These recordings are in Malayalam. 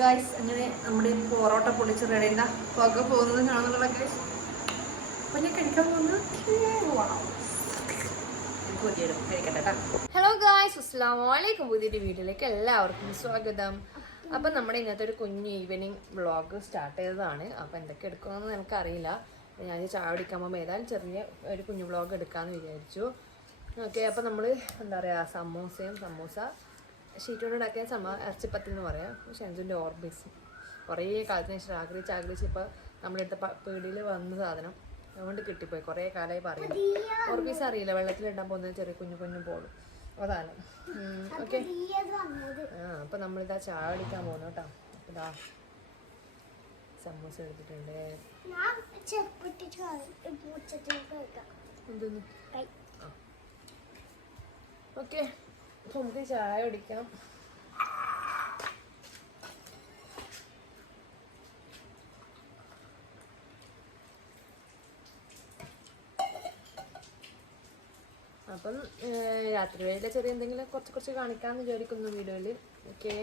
ഗായ്സ്, അങ്ങനെ നമ്മുടെ പൊറോട്ട പൊളിച്ച് റെഡിണ്ട പുക പോകുന്നത് കാണുന്നുള്ള ഗായ്സ്. അപ്പം ഞാൻ കഴിക്കാൻ പോകുന്നത് കഴിക്കട്ടെ. ഹലോ ഗായ്സ്, അസ്സലാമു അലൈക്കും. പുതിയൊരു വീഡിയോയിലേക്ക് എല്ലാവർക്കും സ്വാഗതം. അപ്പം നമ്മുടെ ഇന്നത്തെ ഒരു കുഞ്ഞു ഈവനിങ് വ്ളോഗ് സ്റ്റാർട്ട് ചെയ്തതാണ്. അപ്പം എന്തൊക്കെ എടുക്കുമെന്ന് എനിക്കറിയില്ല. ഞാൻ ചായ കുടിക്കാൻ പോകുമ്പോൾ ഏതായാലും ചെറിയ ഒരു കുഞ്ഞു വ്ളോഗ് എടുക്കാമെന്ന് വിചാരിച്ചു. ഓക്കെ, അപ്പം നമ്മൾ എന്താ പറയുക, സമൂസ ഷീറ്റോട് ഉണ്ടാക്കിയ ഇറച്ചിപ്പത്തി എന്ന് പറയാം. ഷെൻസുൻ്റെ ഓർബിസ് കുറേ കാലത്തിന് ശേഷം ആഗ്രഹിച്ച് ഇപ്പോൾ നമ്മളെടുത്ത പീടിയിൽ വന്ന സാധനം അതുകൊണ്ട് കിട്ടിപ്പോയി. കുറേ കാലമായി പറയുന്നു. ഓർബീസ് അറിയില്ല, വെള്ളത്തിലിടാൻ പോകുന്നത് ചെറിയ കുഞ്ഞു പോളും അതാണ്. ഓക്കെ, അപ്പം നമ്മളിതാ ചായ അടിക്കാൻ പോകുന്നു കേട്ടോ. ഇതാ സമൂസ എടുത്തിട്ടുണ്ട്. എന്തോന്നു? ഓക്കെ, അപ്പം നമുക്ക് ചായ കുടിക്കാം. അപ്പം രാത്രി വേളയിലെ ചെറിയ എന്തെങ്കിലും കുറച്ച് കാണിക്കാമെന്ന് വിചാരിക്കുന്നു വീഡിയോയിൽ. ഓക്കെ,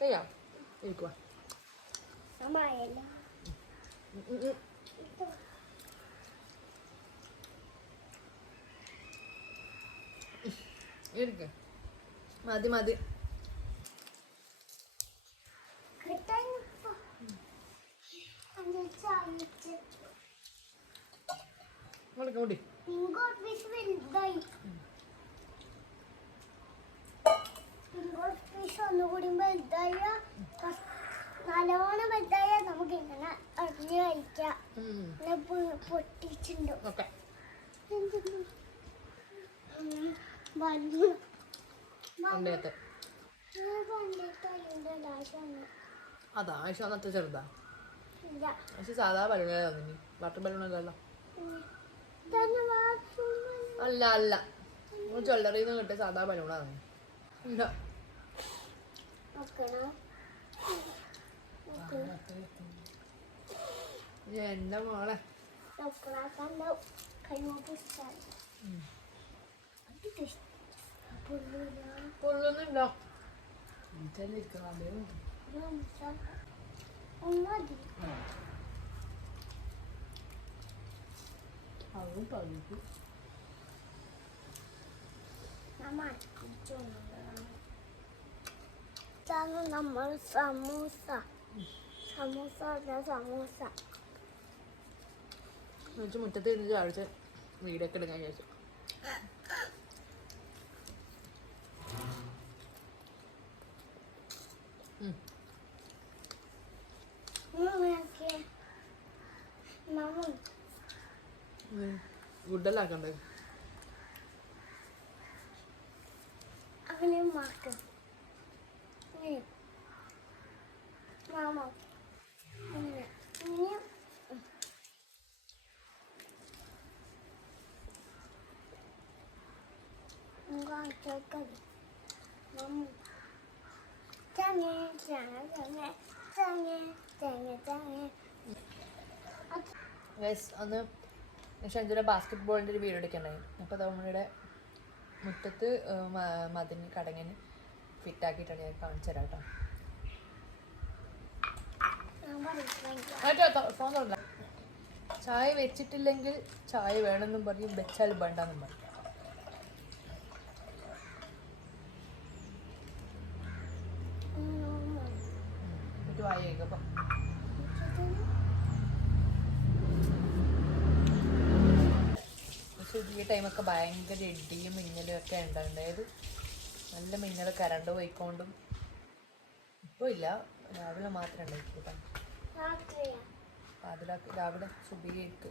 ചെയ്യാം. ഇരിക്കുക. ഇരിക്ക, മതി. കൂടി ഒന്നുകൂടി നല്ലോണം വലുതായ നമുക്ക് ഇങ്ങനെ അറിഞ്ഞു കഴിക്കാം. പൊട്ടിച്ചുണ്ടോ അതാ ആയിഷ അന്നത്തെ ചെറുതാ. പക്ഷെ സാധാ ബലൂണ തോന്നി, വാട്ടർ ബലൂണല്ലോ. അല്ല ജ്വല്ലറിന്ന് കിട്ടിയ സാധാ ബലൂണ തോന്നി. എന്റെ മോളെ പൊള്ളുന്നുണ്ടോ? അതും പകുതി നമ്മൾ സമൂസ മുറ്റത്ത് ഇരുന്ന് ചാടിച്ച് വീടൊക്കെ എടുക്കാൻ വിചാരിച്ചു. ഗുഡല്ലാക്കണ്ടേ അങ്ങനെ മാറ്റും. മാമ അന്ന് ഷെൻജുടെ ബാസ്കറ്റ് ബോളിൻ്റെ ഒരു വീഡിയോ എടുക്കണ്ടായി. അപ്പോൾ നമ്മളുടെ മുറ്റത്ത് മതിന് കടങ്ങിന് ഫിറ്റാക്കിയിട്ടാണ് ഞാൻ കാണിച്ചു തരാം കേട്ടോ. ഫോൺ തുറല്ല. ചായ വെച്ചിട്ടില്ലെങ്കിൽ ചായ വേണമെന്നും പറയും, വെച്ചാൽ വേണ്ടെന്നും പറയും. എന്നിട്ട് വായ കഴിക്കപ്പം ഈ ടൈമൊക്കെ ഭയങ്കര ഇടിയും മിന്നലും ഒക്കെ ഉണ്ടായത്. നല്ല മിന്നൽ, കറണ്ട് പോയിക്കൊണ്ടും. ഇപ്പോൾ ഇല്ല, രാവിലെ മാത്രമേ ഉണ്ടായിക്കോട്ടെ. രാവിലെ സുബിക്ക്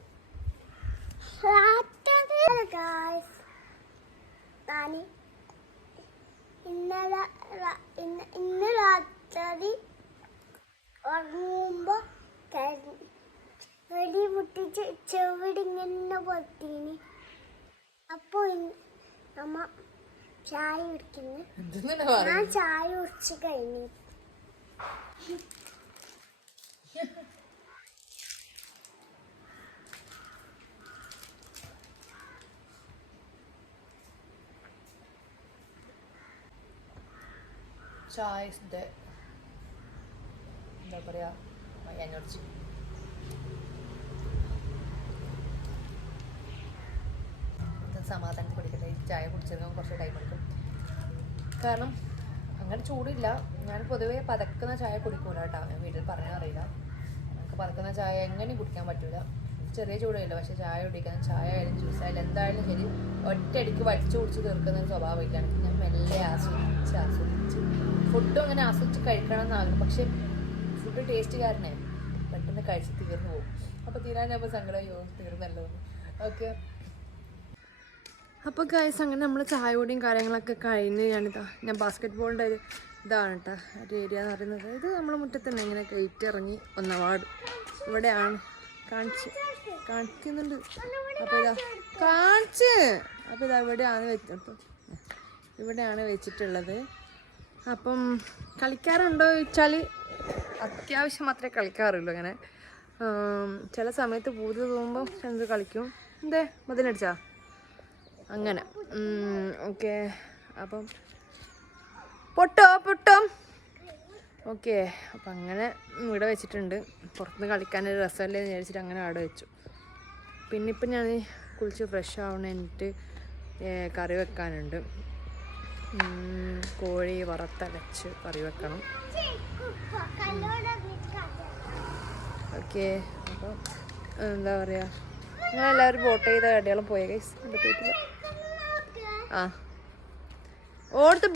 ഇന്ന് രാത്രി ഉറങ്ങുമ്പോ വെടി മുട്ടിച്ച് ചെവിടിങ്ങനെ പൊട്ടീനി. അപ്പൊ നമ്മ ചായ കുടിക്കുന്നു. ഞാൻ ചായ കുടിച്ച് കഴിഞ്ഞു. ചായ എന്താ പറയുക എനർജി. സമാധാനം കുടിക്കട്ടെ. ചായ കുടിച്ചെടുക്കാൻ കുറച്ച് ടൈം എടുക്കും. കാരണം അങ്ങനെ ചൂടില്ല. ഞാൻ പൊതുവേ പതക്കുന്ന ചായ കുടിക്കൂല കേട്ടോ. ഞാൻ വീട്ടിൽ പറഞ്ഞാൽ അറിയില്ല. നമുക്ക് പതക്കുന്ന ചായ എങ്ങനെയും കുടിക്കാൻ പറ്റില്ല. ചെറിയ ചൂടില്ല. പക്ഷേ ചായ കുടിക്കാൻ ചായ ആയാലും ജ്യൂസായാലും എന്തായാലും ശരി ഒറ്റയടിക്ക് വലിച്ചു കുടിച്ച് തീർക്കുന്ന ഒരു സ്വഭാവമില്ല. ഞാൻ മെല്ലെ ആസ്വദിച്ച് ഫുഡും അങ്ങനെ ആസ്വദിച്ച് കഴിക്കണം എന്നാകും. പക്ഷേ ഫുഡ് ടേസ്റ്റ് കാരണേ പെട്ടെന്ന് കഴിച്ച് തീർന്നു പോകും. അപ്പോൾ തീരാനാകുമ്പോൾ സങ്കടമോ തീർന്നല്ലോ. ഓക്കെ, അപ്പോൾ ഗൈസ് അങ്ങനെ നമ്മൾ ചായ കുടിയും കാര്യങ്ങളൊക്കെ കഴിഞ്ഞ് ഞാൻ ബാസ്കറ്റ് ബോളിൻ്റെ ഒരു ഇതാണ് കേട്ടോ ഒരു ഏരിയ എന്ന് പറയുന്നത്. ഇത് നമ്മളെ മുറ്റത്ത് തന്നെ ഇങ്ങനെ ഗേറ്റ് ഇറങ്ങി വന്ന വാർഡ് ഇവിടെയാണ് കാണിക്കുന്നുണ്ട്. അപ്പോൾ ഇതാ ഇവിടെയാണ് വെച്ചിട്ടുള്ളത്. അപ്പം കളിക്കാറുണ്ടോ ചോദിച്ചാൽ അത്യാവശ്യം മാത്രമേ കളിക്കാറുള്ളൂ. അങ്ങനെ ചില സമയത്ത് പൂതി തോന്നുമ്പോൾ എന്ത് കളിക്കും. എന്തേ മതിലടിച്ചാ അങ്ങനെ. ഓക്കെ, അപ്പം പൊട്ടും. ഓക്കെ, അപ്പം അങ്ങനെ ഇവിടെ വെച്ചിട്ടുണ്ട്. പുറത്തുനിന്ന് കളിക്കാനൊരു രസമല്ലേ എന്ന് വിചാരിച്ചിട്ട് അങ്ങനെ അവിടെ വെച്ചു. പിന്നെ ഇപ്പം ഞാൻ കുളിച്ച് ഫ്രഷ് ആവണിട്ട് കറി വെക്കാനുണ്ട്. കോഴി വറുത്തരച്ച് കറി വെക്കണം. ഓക്കെ, അപ്പം എന്താ പറയുക, നിങ്ങളെല്ലാവരും വോട്ട് ചെയ്ത കടികളും പോയ ഗൈസ് എൻ്റെ വീട്ടിൽ. ഓടുത്ത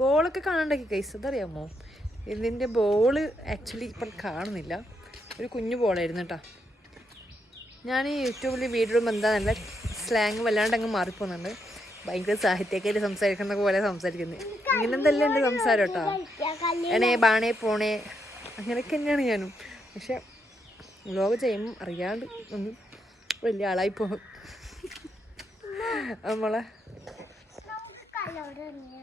ബോളൊക്കെ കാണണ്ടാക്കി ഗൈസ്. അതറിയാമോ, ഇതിൻ്റെ ബോള് ആക്ച്വലി ഇപ്പം കാണുന്നില്ല. ഒരു കുഞ്ഞു ബോളായിരുന്നു കേട്ടോ. ഞാൻ യൂട്യൂബിൽ വീഡിയോ ഇടുമ്പോൾ എന്താ നല്ല സ്ലാങ് വല്ലാണ്ട് അങ്ങ് മാറിപ്പോകുന്നുണ്ട്. ഭയങ്കര സാഹിത്യക്കാര് സംസാരിക്കുന്ന പോലെ സംസാരിക്കുന്നത്. ഇങ്ങനെന്തല്ലേ എൻ്റെ സംസാരം കേട്ടോ. എണേ ബാണേ പോണേ അങ്ങനെയൊക്കെ തന്നെയാണ് ഞാനും. പക്ഷെ വ്ലോഗ് ചെയ്യുമ്പോൾ അറിയാണ്ട് ഒന്ന് വലിയ ആളായി പോകും. നമ്മളെ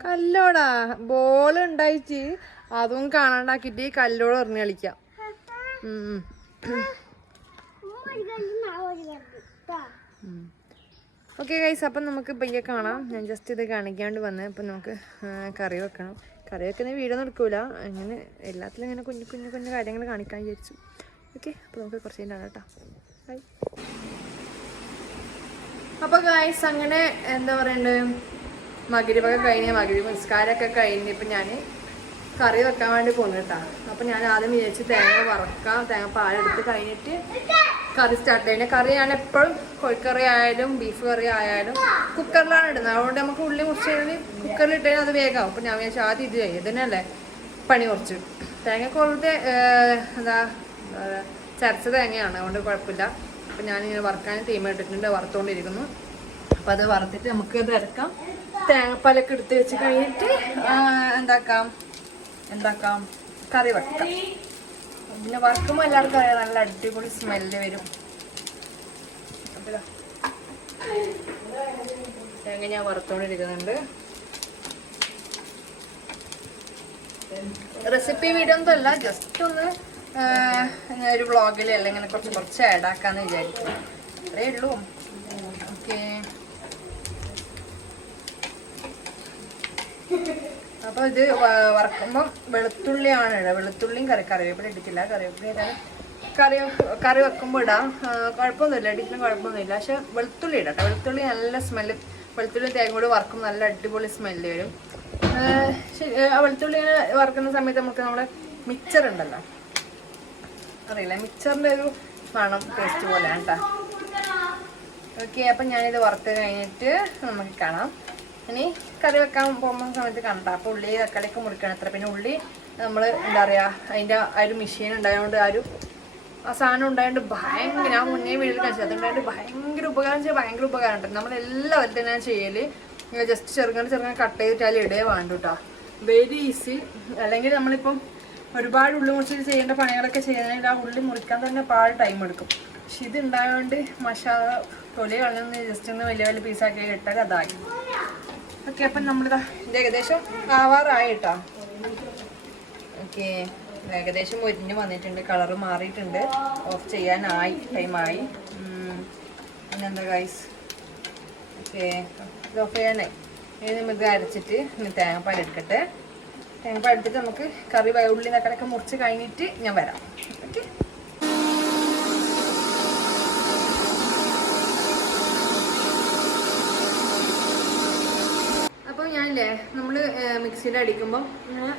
കല്ലോടാ ബോൾ ഉണ്ടായിട്ട് അതും കാണാണ്ടാക്കിയിട്ട് കല്ലോട് എറിഞ്ഞ് കളിക്കാം. ഓക്കെ ഗൈസ്, അപ്പം നമുക്ക് പയ്യെ കാണാം. ഞാൻ ജസ്റ്റ് ഇത് കാണിക്കാണ്ട് വന്നേ. അപ്പം നമുക്ക് കറി വെക്കണം. കറി വെക്കുന്ന വീഡിയോ നടക്കൂല. അങ്ങനെ എല്ലാത്തിലും ഇങ്ങനെ കുഞ്ഞു കാര്യങ്ങൾ കാണിക്കാൻ വിചാരിച്ചു. ഓക്കെ, അപ്പോൾ നമുക്ക് കുറച്ച് കഴിഞ്ഞാണ് കേട്ടോ. ബൈ. അപ്പോൾ ഗൈസ് അങ്ങനെ എന്താ പറയണ്ടത്, മഗ്‌രിബൊക്കെ കഴിഞ്ഞ് മഗ്‌രിബ് നിസ്കാരമൊക്കെ കഴിഞ്ഞ് ഇപ്പം ഞാൻ കറി വെക്കാൻ വേണ്ടി പോകുന്നു കേട്ടോ. അപ്പം ഞാൻ ആദ്യം വിചാരിച്ച് തേങ്ങ പാലെടുത്ത് കഴിഞ്ഞിട്ട് കറി സ്റ്റാർട്ട് ചെയ്യുന്നത്. കറി ഞാൻ എപ്പോഴും കോഴിക്കറി ആയാലും ബീഫ് കറി ആയാലും കുക്കറിലാണ് ഇടുന്നത്. അതുകൊണ്ട് നമുക്ക് ഉള്ളി മുറിച്ച് കഴിഞ്ഞാൽ കുക്കറിൽ ഇട്ട് കഴിഞ്ഞാൽ അത് വേഗമാവും. അപ്പം ഞാൻ വിചാരിച്ചു ആദ്യം ഇത് ചെയ്യും. ഇതിനല്ലേ പണി കുറച്ച്. തേങ്ങ കുറച്ച് എന്താ ചരച്ച തേങ്ങയാണ്, അതുകൊണ്ട് കുഴപ്പമില്ല. അപ്പം ഞാനിങ്ങനെ വറുക്കാൻ തീമ ഇട്ടിട്ടുണ്ട്, വറുത്തുകൊണ്ടിരിക്കുന്നു. അപ്പം അത് വറുത്തിട്ട് നമുക്ക് ഇത് ഇറക്കാം. തേങ്ങാപ്പാലൊക്കെ എടുത്ത് വെച്ച് കഴിഞ്ഞിട്ട് എന്താക്കാം കറി വെക്കാം. പിന്നെ വറുക്കുമ്പോൾ എല്ലാവർക്കും അറിയാം നല്ല അടിപൊളി സ്മെല്ല് വരും. തേങ്ങ ഞാൻ വറുത്തോണ്ടിരിക്കുന്നുണ്ട്. റെസിപ്പി വീഡിയോ ഒന്നും അല്ല, ജസ്റ്റ് ഒന്ന് ഒരു വ്ളോഗിൽ അല്ല ഇങ്ങനെ കുറച്ച് ആഡ് ആക്കാന്ന് വിചാരിക്കും. അത്രേ ഉള്ളൂ. ഓക്കെ, അപ്പോൾ ഇത് വറക്കുമ്പോൾ വെളുത്തുള്ളിയാണ് ഇടുക. വെളുത്തുള്ളിയും കറിവേപ്പില ഇട്ടിട്ടില്ല. കറി വെക്കുമ്പോൾ ഇടാം, കുഴപ്പമൊന്നുമില്ല. ഇടിക്കുന്ന കുഴപ്പമൊന്നുമില്ല. പക്ഷെ വെളുത്തുള്ളി ഇടാം. വെളുത്തുള്ളി നല്ല സ്മെല്ല്. വെളുത്തുള്ളി തേങ്ങ കൂടി വറക്കുമ്പോൾ നല്ല അടിപൊളി സ്മെല്ല് വരും. വെളുത്തുള്ളി വറക്കുന്ന സമയത്ത് നമുക്ക് നമ്മുടെ മിക്സർ ഉണ്ടല്ലോ, അറിയില്ല, മിക്സറിൻ്റെ ഒരു മണം ടേസ്റ്റ് പോലെയാണ് കേട്ടോ. ഓക്കെ, അപ്പം ഞാനിത് വറുത്ത് കഴിഞ്ഞിട്ട് നമുക്ക് കാണാം. ഇനി കറി വെക്കാൻ പോകുന്ന സമയത്ത് കണ്ട. അപ്പോൾ ഉള്ളി തക്കാളിയൊക്കെ മുറിക്കണം അത്ര. പിന്നെ ഉള്ളി നമ്മൾ എന്താ പറയുക, അതിൻ്റെ ആ ഒരു മെഷീൻ ഉണ്ടായതുകൊണ്ട് ആ സാധനം ഉണ്ടായതുകൊണ്ട് ഭയങ്കര, ഞാൻ മുന്നേ വീട്ടിൽ കഴിച്ചത് അതുണ്ടായിട്ട് ഭയങ്കര ഉപകാരം ഉണ്ട്. നമ്മളെല്ലാവരും തന്നെ ചെയ്യൽ. ജസ്റ്റ് ചെറുങ്ങനെ കട്ട് ചെയ്തിട്ടാൽ ഇടേ വേണ്ട കേട്ടോ. Very easy. അല്ലെങ്കിൽ നമ്മളിപ്പം ഒരുപാട് ഉള്ളി മുറിച്ചിട്ട് ചെയ്യേണ്ട പണികളൊക്കെ ചെയ്യുന്നതിൽ ആ ഉള്ളി മുറിക്കാൻ തന്നെ പാട് ടൈം എടുക്കും. പക്ഷെ ഇത് ഉണ്ടായതുകൊണ്ട് മസാല തൊലി കളഞ്ഞൊന്ന് ജസ്റ്റ് ഒന്ന് വലിയ വലിയ പീസാക്കി ഇട്ടാൽ അതായി. ഓക്കെ, അപ്പം നമ്മളിതാ ഇത് ഏകദേശം ആവാറായി കേട്ടോ. ഓക്കെ, ഏകദേശം മൊരിഞ്ഞ് വന്നിട്ടുണ്ട്, കളറ് മാറിയിട്ടുണ്ട്. ഓഫ് ചെയ്യാനായി, ടൈമായി. പിന്നെന്താ ഗൈസ്, ഓക്കെ ഇത് ഓഫ് ചെയ്യാനായി. ഇനി നമുക്ക് അരച്ചിട്ട് ഇനി തേങ്ങാപ്പാൽ എടുക്കട്ടെ. തേങ്ങാപ്പാൽ എടുത്തിട്ട് നമുക്ക് കറി ഉള്ളി തക്കാളിയൊക്കെ മുറിച്ച് കഴിഞ്ഞിട്ട് ഞാൻ വരാം. ഓക്കെ. അപ്പോൾ ഞാനില്ലേ നമ്മൾ മിക്സിയിൽ അടിക്കുമ്പം ഇങ്ങനെ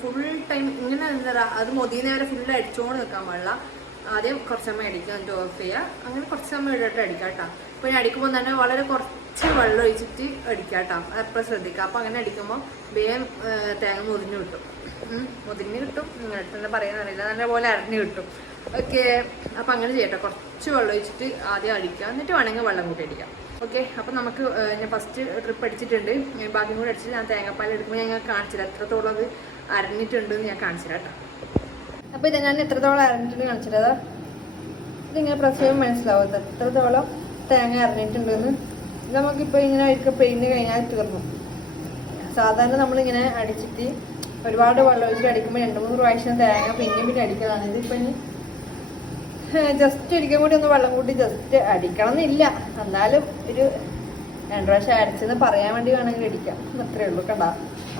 ഫുൾ ടൈം ഇങ്ങനെ എന്താ പറയുക, അത് മൊതിയുന്ന വരെ ഫുള്ള് അടിച്ചുകൊണ്ട് നിൽക്കാൻ പാടില്ല. ആദ്യം കുറച്ച് സമയം അടിക്കുക, എന്നിട്ട് ഓഫ് ചെയ്യുക, അങ്ങനെ കുറച്ച് സമയം ഇട്ടിട്ട് അടിക്കാം കേട്ടോ. അപ്പോൾ ഞാൻ അടിക്കുമ്പോൾ തന്നെ വളരെ കുറച്ച് വെള്ളം ഒഴിച്ചിട്ട് അടിക്കാം കേട്ടോ, എപ്പോഴും ശ്രദ്ധിക്കുക. അപ്പോൾ അങ്ങനെ അടിക്കുമ്പോൾ വേഗം തേങ്ങ മുതിഞ്ഞ് കിട്ടും. മുതിഞ്ഞ് കിട്ടും, നിങ്ങളിട്ടെന്നെ പറയാനറിയില്ല, നല്ലപോലെ അരഞ്ഞ് കിട്ടും. ഓക്കെ. അപ്പോൾ അങ്ങനെ ചെയ്യട്ടെ, കുറച്ച് വെള്ളം ഒഴിച്ചിട്ട് ആദ്യം അടിക്കുക, എന്നിട്ട് വേണമെങ്കിൽ വെള്ളം കൂട്ടി അടിക്കാം. ഓക്കെ. അപ്പോൾ നമുക്ക് ഞാൻ ഫസ്റ്റ് ട്രിപ്പ് അടിച്ചിട്ടുണ്ട്, ബാക്കിയും കൂടി അടിച്ചിട്ട് ഞാൻ തേങ്ങാപ്പാൽ എടുക്കുമ്പോൾ ഞാൻ കാണിച്ചില്ല എത്രത്തോളം അത് അരഞ്ഞിട്ടുണ്ടെന്ന് ഞാൻ കാണിച്ചില്ല കേട്ടോ. അപ്പോൾ ഇത് ഞാൻ എത്രത്തോളം അരഞ്ഞിട്ടുണ്ട് കാണിച്ചില്ല. ഇതിങ്ങനെ പ്രത്യേകം മനസ്സിലാവും എത്രത്തോളം തേങ്ങ അരഞ്ഞിട്ടുണ്ടെന്ന്. ഇത് നമുക്കിപ്പോൾ ഇങ്ങനെ അടിക്കുക പെയിന് കഴിഞ്ഞാൽ തീർന്നു. സാധാരണ നമ്മളിങ്ങനെ അടിച്ചിട്ട് ഒരുപാട് വെള്ളം ഒഴിച്ചിട്ട് അടിക്കുമ്പോൾ 2-3 പ്രാവശ്യം തേങ്ങ പിന്നെ അടിക്കലാണ്. ഇതിപ്പോൾ ഇനി ജസ്റ്റ് ഒരിക്കൽ കൂടി ഒന്ന് വെള്ളം കൂട്ടി ജസ്റ്റ് അടിക്കണം എന്നില്ല, എന്നാലും ഒരു 2 പ്രാവശ്യം അരച്ചെന്ന് പറയാൻ വേണ്ടി വേണമെങ്കിൽ അടിക്കാം, അത്രയേ ഉള്ളൂ കേട്ടോ.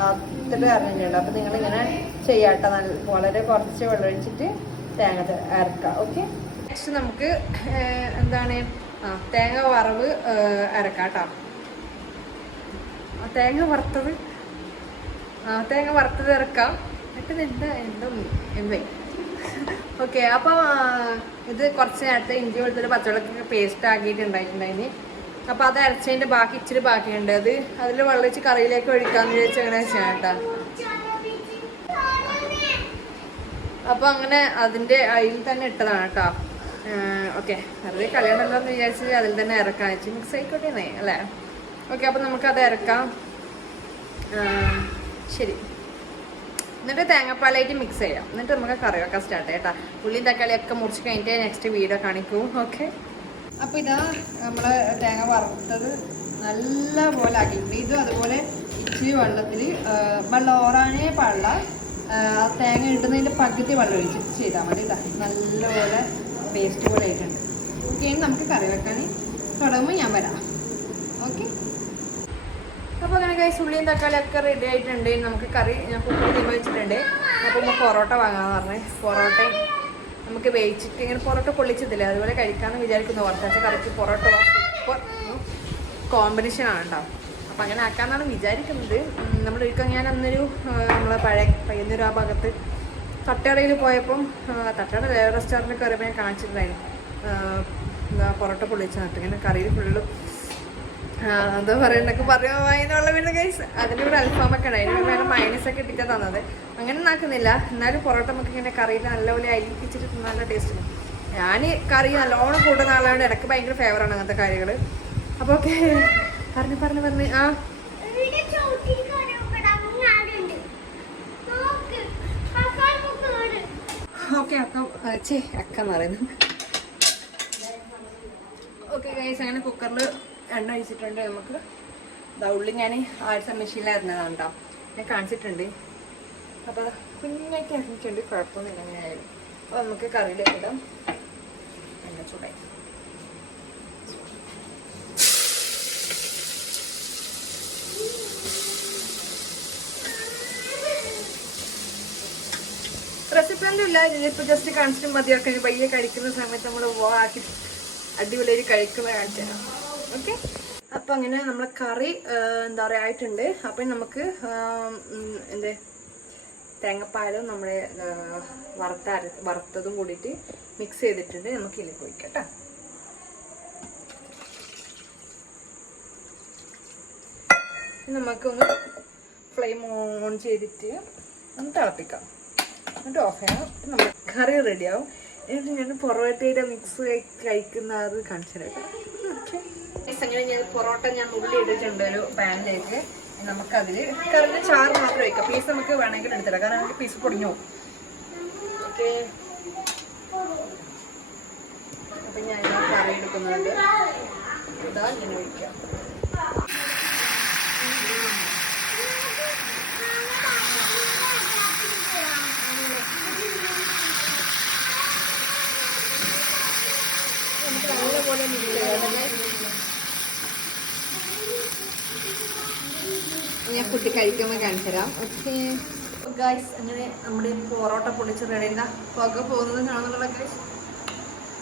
അത്ര അറിഞ്ഞിട്ടുണ്ട്. അപ്പം നിങ്ങളിങ്ങനെ ചെയ്യാട്ടോ, വളരെ കുറച്ച് വെള്ളം ഒഴിച്ചിട്ട് തേങ്ങ അരക്കാം. ഓക്കെ. നെക്സ്റ്റ് നമുക്ക് എന്താണ് തേങ്ങ വറവ് അരക്കാം കേട്ടോ. തേങ്ങ വറുത്തത് ഇറക്കാം. എന്നിട്ട് എന്തോ എമ്മേ. ഓക്കെ. അപ്പം ഇത് കുറച്ച് നേരത്തെ ഇഞ്ചി വെളുത്തുള്ളി പച്ചവെള്ളമൊക്കെ പേസ്റ്റ് ആക്കിയിട്ടുണ്ടായിട്ടുണ്ടായിന്. അപ്പോൾ അത് അരച്ചതിൻ്റെ ബാക്കി ഇച്ചിരി ബാക്കിയുണ്ട്, അതിൽ വെള്ളം വെച്ച് കറിയിലേക്ക് ഒഴിക്കാമെന്ന് വിചാരിച്ച് അങ്ങനെ വെച്ചാൽ കേട്ടോ. അപ്പോൾ അങ്ങനെ അതിൻ്റെ അതിൽ തന്നെ ഇട്ടതാണ് കേട്ടോ. ഓക്കെ. വെറുതെ കളയണ്ടല്ലോ എന്ന് വിചാരിച്ച് അതിൽ തന്നെ ഇറക്കാൻ വെച്ച് മിക്സ് ആയിക്കോട്ടെ അല്ലേ. ഓക്കെ. അപ്പോൾ നമുക്കത് ഇറക്കാം. ശരി. എന്നിട്ട് തേങ്ങാപ്പാലായിട്ട് മിക്സ് ചെയ്യാം, എന്നിട്ട് നമുക്ക് കറി വെക്കാൻ സ്റ്റാർട്ട് ചെയ്യാം കേട്ടോ. ഉള്ളിയും തക്കാളിയൊക്കെ മുറിച്ച് കഴിഞ്ഞിട്ട് നെക്സ്റ്റ് വീഡിയോ കാണിക്കൂ. ഓക്കെ. അപ്പോൾ ഇതാ നമ്മൾ തേങ്ങ വറുത്തത് നല്ല പോലെ ആക്കിയിട്ടുണ്ട്. ഇതും അതുപോലെ ഇച്ചിരി വെള്ളത്തിൽ വെള്ളം ഓറാനേ പാടില്ല, തേങ്ങ ഇടുന്നതിൻ്റെ പകുതി വെള്ളം ഒഴിച്ചിട്ട് ചെയ്താൽ മതി. ഇതാ നല്ലപോലെ പേസ്റ്റ് പോലെ ആയിട്ടുണ്ട്. ഓക്കെ. നമുക്ക് കറി വെക്കാൻ തുടങ്ങുമ്പോൾ ഞാൻ വരാം. ഓക്കെ. അപ്പോൾ അങ്ങനെ ഗൈസ് ഉള്ളിയും തക്കാളിയൊക്കെ റെഡി ആയിട്ടുണ്ട്. നമുക്ക് കറി ഞാൻ കുക്കറിൽ തീമ വെച്ചിട്ടുണ്ട്. അപ്പോൾ നമ്മൾ പൊറോട്ട വാങ്ങാമെന്ന് പറഞ്ഞേ. പൊറോട്ടയും നമുക്ക് വേവിച്ചിട്ട് ഇങ്ങനെ പൊറോട്ട പൊള്ളിച്ചതില്ലേ, അതുപോലെ കഴിക്കാമെന്ന് വിചാരിക്കുന്നു. കുറച്ചാഴ്ച കറിക്ക് പൊറോട്ട സൂപ്പർ കോമ്പിനേഷനാണ് കേട്ടോ. അപ്പം അങ്ങനെ ആക്കാമെന്നാണ് വിചാരിക്കുന്നത്. നമ്മളൊരിക്കൽ ഞാൻ അന്നൊരു നമ്മളെ പയ്യന്നൂർ ആ ഭാഗത്ത് തട്ടുകടയിൽ പോയപ്പം തട്ടുകട റെസ്റ്റോറൻറ്റിൽ കയറിയപ്പോൾ ഞാൻ കാണിച്ചിട്ടുണ്ടായിരുന്നു എന്താ പൊറോട്ട പൊള്ളിച്ച് നട്ട് ഇങ്ങനെ കറിയിൽ ഫുള്ളും എന്താ പറയുന്നൊക്കെ പറയുന്നുള്ള പിന്നെ ഗൈസ് അതിൻ്റെ കൂടെ അൽഫാമൊക്കെ ഉണ്ട്. അതിന് വേറെ മൈനസൊക്കെ ഇട്ടിട്ടാണ് തന്നത്. അങ്ങനെ നാക്കുന്നില്ല, എന്നാലും പൊറോട്ട നമുക്ക് ഇങ്ങനെ കറിയിൽ നല്ലപോലെ അരിപ്പിച്ചിട്ട് നല്ല ടേസ്റ്റ്. ഞാൻ കറി നല്ലോണം കൂട്ടുന്ന ആളായതുകൊണ്ട് എനിക്ക് ഭയങ്കര ഫേവറാണ് അങ്ങനത്തെ കാര്യങ്ങൾ. അപ്പോൾ ഓക്കെ പറഞ്ഞ് ആ ഓക്കെ അക്കെന്ന് പറയുന്നത്. ഓക്കെ ഗൈസ് അങ്ങനെ കുക്കറിൽ എണ്ണ ഒഴിച്ചിട്ടുണ്ട്. നമുക്ക് ഉള്ളി ഞാൻ ആഴ്ച മെഷീനിലായിരുന്നതാണ് കേട്ടോ, ഞാൻ കാണിച്ചിട്ടുണ്ട്. അപ്പോൾ കുഞ്ഞായിട്ട് ഇറങ്ങിയിട്ടുണ്ട്, കുഴപ്പമൊന്നുമില്ല അങ്ങനെ ആയാലും. അപ്പോൾ നമുക്ക് കറിയിലേക്ക് ഇടാം. എണ്ണ ചൂടായി. റെസിപ്പി ഒന്നും ഇല്ല, ഇതിപ്പോൾ ജസ്റ്റ് കാണിച്ചിട്ട് മതിയൊക്കെ. പയ്യെ കഴിക്കുന്ന സമയത്ത് നമ്മൾ ആക്കി അടിപൊളിയായി കഴിക്കുന്ന കാണിച്ചു തരാം. ഓക്കെ. അപ്പം അങ്ങനെ നമ്മളെ കറി എന്താ പറയുക ആയിട്ടുണ്ട്. അപ്പം നമുക്ക് എന്ത് തേങ്ങപ്പാലും നമ്മുടെ വറുത്തതും കൂടിയിട്ട് മിക്സ് ചെയ്തിട്ടുണ്ട്. നമുക്ക് ഇതിലേക്ക് ഒഴിക്കാം കേട്ടോ. നമുക്കൊന്ന് ഫ്ലെയിം ഓൺ ചെയ്തിട്ട് ഒന്ന് തിളപ്പിക്കാം, എന്നിട്ട് ഓഫ് ചെയ്യണം. നമ്മൾ കറി റെഡിയാവും. എന്നിട്ട് ഞാൻ പൊറോട്ടയുടെ മിക്സ് കഴിക്കുന്ന അത് കാണിച്ചു തരാം. ഓക്കെ. അങ്ങനെ ഞാൻ പൊറോട്ട ഞാൻ ഉള്ളി ഇട്ടിട്ടുണ്ട് ഒരു പാനിലേക്ക്. നമുക്കതിൽ കറിൻ്റെ ചാറ് മാത്രം വയ്ക്കാം, പീസ് നമുക്ക് വേണമെങ്കിൽ എടുത്തിടാം, കാരണം നമുക്ക് പീസ് പൊടിഞ്ഞു പോകും. ഓക്കെ. അപ്പം ഞാൻ കറി എടുക്കുന്നുണ്ട്. ഇതാ ഇങ്ങനെ വയ്ക്കാം. നല്ലപോലെ മിക്സ് ചെയ്യാം. ഞാൻ ഫുഡ് കഴിക്കുമ്പോൾ കാണിച്ചു തരാം. ഓക്കെ. ഗൈസ് അങ്ങനെ നമ്മുടെ പൊറോട്ട പൊടിച്ച് റെഡി എന്താ പുക പോകുന്നത് കാണുന്നുള്ള ഗൈസ്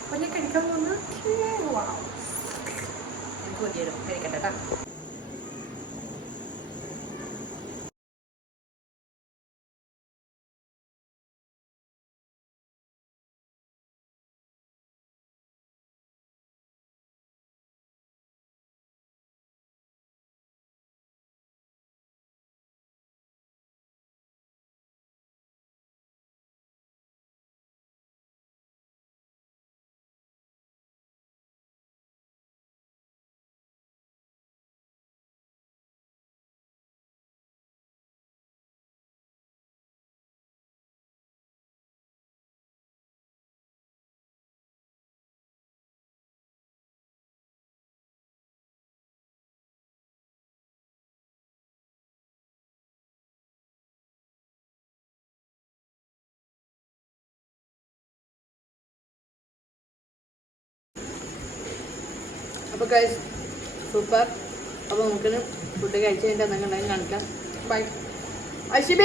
അപ്പം ഞാൻ കഴിക്കാൻ പോകുന്നത് എനിക്ക് വലിയൊരു കഴിക്കട്ടെ കേട്ടോ. അപ്പോൾ ഗൈസ് സൂപ്പർ. അപ്പോൾ നമുക്കിന് ഫുഡ് കഴിച്ച് കഴിഞ്ഞിട്ട് എന്തെങ്കിലും ഉണ്ടെങ്കിൽ കാണിക്കാം. ബൈ. ഐശിബി